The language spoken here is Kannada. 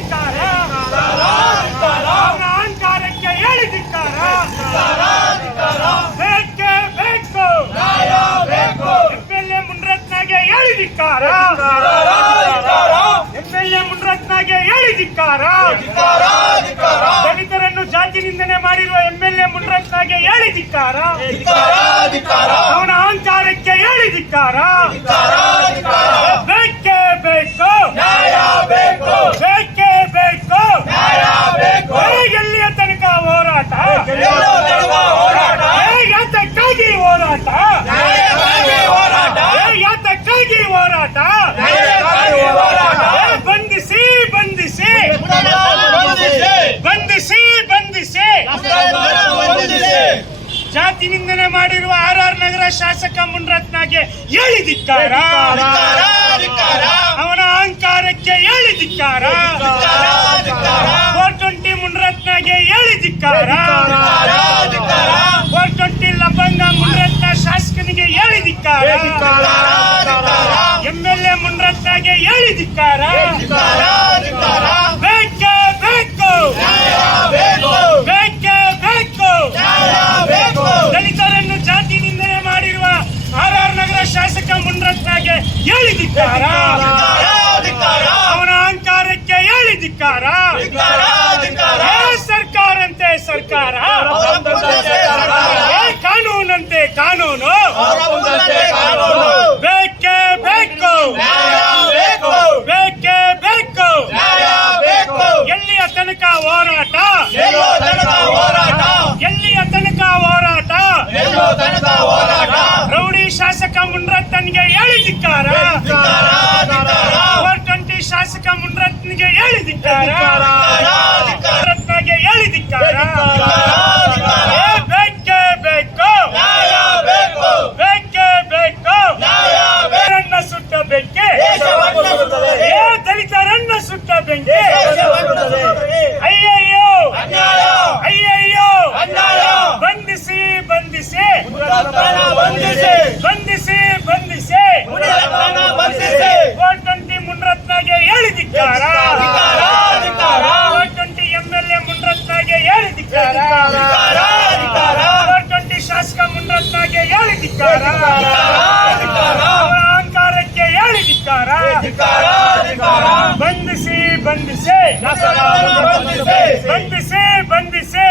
ಹೇಳಿದಿದ್ದಾರೆ ಅಹಂಕಾರಕ್ಕೆ ಹೇಳಿದಿದ್ದಾರೆ ಬೇಕೇ ಬೇಕು. ಎಂಎಲ್ಎ ಮುನ್ರತ್ನಾಗೆ ಹೇಳಿದಿದ್ದಾರೆ ಎಂಎಲ್ಎ ಮುನ್ರತ್ನಾಗೆ ಹೇಳಿದಿದ್ದಾರೆ ದಲಿತರನ್ನು ಜಾತಿ ನಿಂದನೆ ಮಾಡಿರುವ ಎಂಎಲ್ಎ ಮುನ್ರತ್ನಾಗೆ ಹೇಳಿದಿದ್ದಾರೆ ಅವನ ಅಹಂಕಾರಕ್ಕೆ ಹೇಳಿದಿದ್ದಾರೆ ಜಾತಿ ನಿಂದನೆ ಮಾಡಿರುವ ಆರ್ ಆರ್ ನಗರ ಶಾಸಕ ಮುನ್ರತ್ನಾಗೆ ಹೇಳಿದಿಕ್ಕಾರ. ಅವನ ಅಹಂಕಾರಕ್ಕೆ ಹೇಳಿದಿಕ್ಕಾರ ಫೋರ್ ಟ್ವೆಂಟಿ ಮುನ್ರತ್ನಾಗೆ ಹೇಳಿದಿಕ್ಕಾರ. ಫೋರ್ ಟ್ವೆಂಟಿ ಲಬಂಗ ಮುನ್ರತ್ನ ಶಾಸಕನಿಗೆ ಹೇಳಿದಿಕ್ಕಾರ ಎಂ ಎಲ್ ಎ ಮುನ್ರತ್ನಾಗೆ ಹೇಳಿ ಧಿಕ್ಕಾರ ಬೇಕೇ ಬೇಕು ಬೇಕೇ ಬೇಕು ದಲಿತರನ್ನು ಜಾತಿ ನಿಂದನೆ ಮಾಡಿರುವ ಆರ್ ಆರ್ ನಗರ ಶಾಸಕ ಮುನ್ರತ್ನಗೆ ಹೇಳಿ ಧಿಕ್ಕಾರ ಅವನ ಅಹಂಕಾರಕ್ಕೆ ಹೇಳಿ ಧಿಕ್ಕಾರ ಏ ಸರ್ಕಾರಂತೆ ಸರ್ಕಾರ ಏ ಕಾನೂನಂತೆ ಕಾನೂನು ಬೇಕೇ ಬೇಕು. ಬೇಕೇ ಬೇಕು. ಎಲ್ಲಿಯ ತನಕ ಹೋರಾಟ? ಎಲ್ಲಿಯ ತನಕ ಹೋರಾಟ? ರೌಡಿ ಶಾಸಕ ಮುನ್ರತ್ನನಿಗೆ ಹೇಳಿ ಧಿಕ್ಕಾರ. ಫೋರ್ ಟ್ವೆಂಟಿ ಶಾಸಕ ಮುನ್ರತ್ನಿಗೆ ಟ್ವೆಂಟಿ ಶಾಸಕ ಮುನ್ನತ್ನಾಗೆ ಹೇಳಿದಿದ್ದಾರ ಅಹಂಕಾರಕ್ಕೆ ಹೇಳಿದಿದ್ದಾರ ಬಂಧಿಸಿ ಬಂಧಿಸಿ. ಬಂಧಿಸಿ. ಬಂಧಿಸಿ